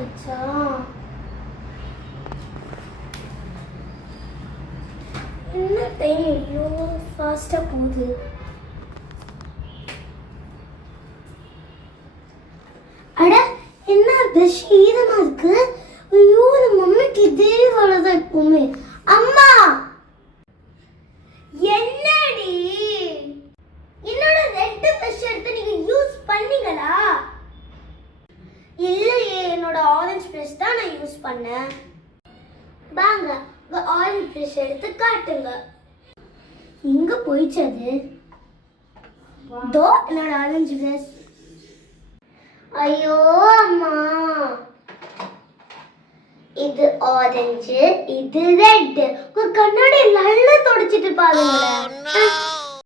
ஆயிடுச்சா? என்ன டைம் இவ்வளோ ஃபாஸ்ட்டாக போகுது? அட என்ன ப்ரஷ் ஈரமா இருக்கு. ஐயோ நம்ம மம்மிக்கு இதே வேலைதான் எப்பவுமே. அம்மா என்னடி என்னோட ரெட் ப்ரஷ் எடுத்து நீங்க யூஸ் பண்ணீங்களா? இல்லையே, என்னோட ஆரஞ்சு ப்ரஷ் தான் நான் யூஸ் பண்ணேன். வாங்க உங்க ஆரஞ்சு ப்ரஷ் எடுத்து காட்டுங்க. எங்க போயிடுச்சு அது? தோ என்னோட ஆரஞ்சு ப்ரஷ். ஐயோ அம்மா, இது ஆரஞ்சு இது ரெட். உங்க கண்ணாடி நல்லா தொடச்சிட்டு பாருங்க.